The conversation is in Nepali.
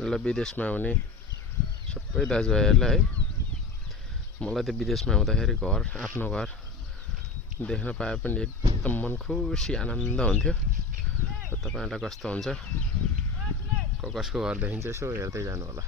ल विदेशमा आउने सबै दाजुभाइहरूलाई है मलाई त विदेशमा आउँदाखेरि घर आफ्नो घर देख्न पाए पनि एकदम मन खुसी आनन्द हुन्थ्यो। तपाईहरुलाई कस्तो हुन्छ कसको घर देखिन्छ यसो हेर्दै जानु होला।